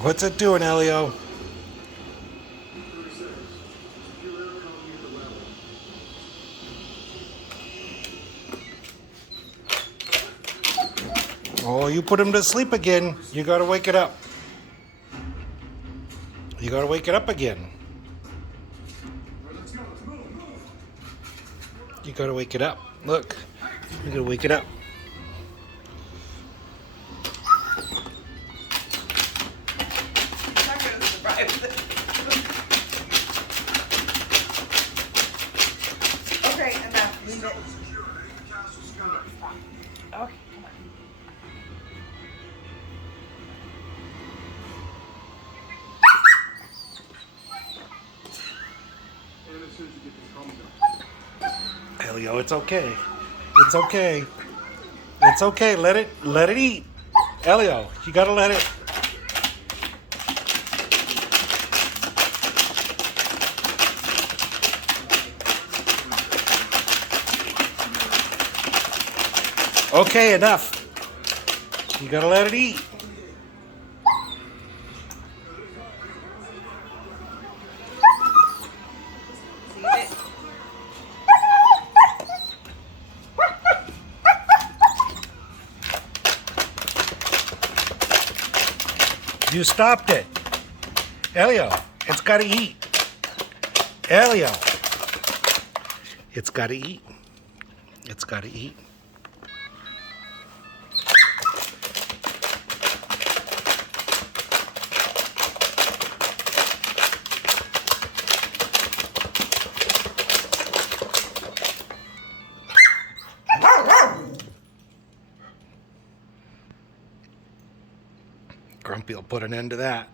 What's it doing, Elio? Oh, you put him to sleep again. You gotta wake it up. You gotta wake it up again. You gotta wake it up. Look, you gotta wake it up. I'm not gonna survive this. Okay, enough. Leave it. Okay, come on. Elio, it's okay. It's okay. It's okay. Let it eat. Elio, you gotta let it. Okay, enough. You gotta let it eat. Leave it. You stopped it. Elio, it's gotta eat. Elio. It's gotta eat. It's gotta eat. Grumpy will put an end to that.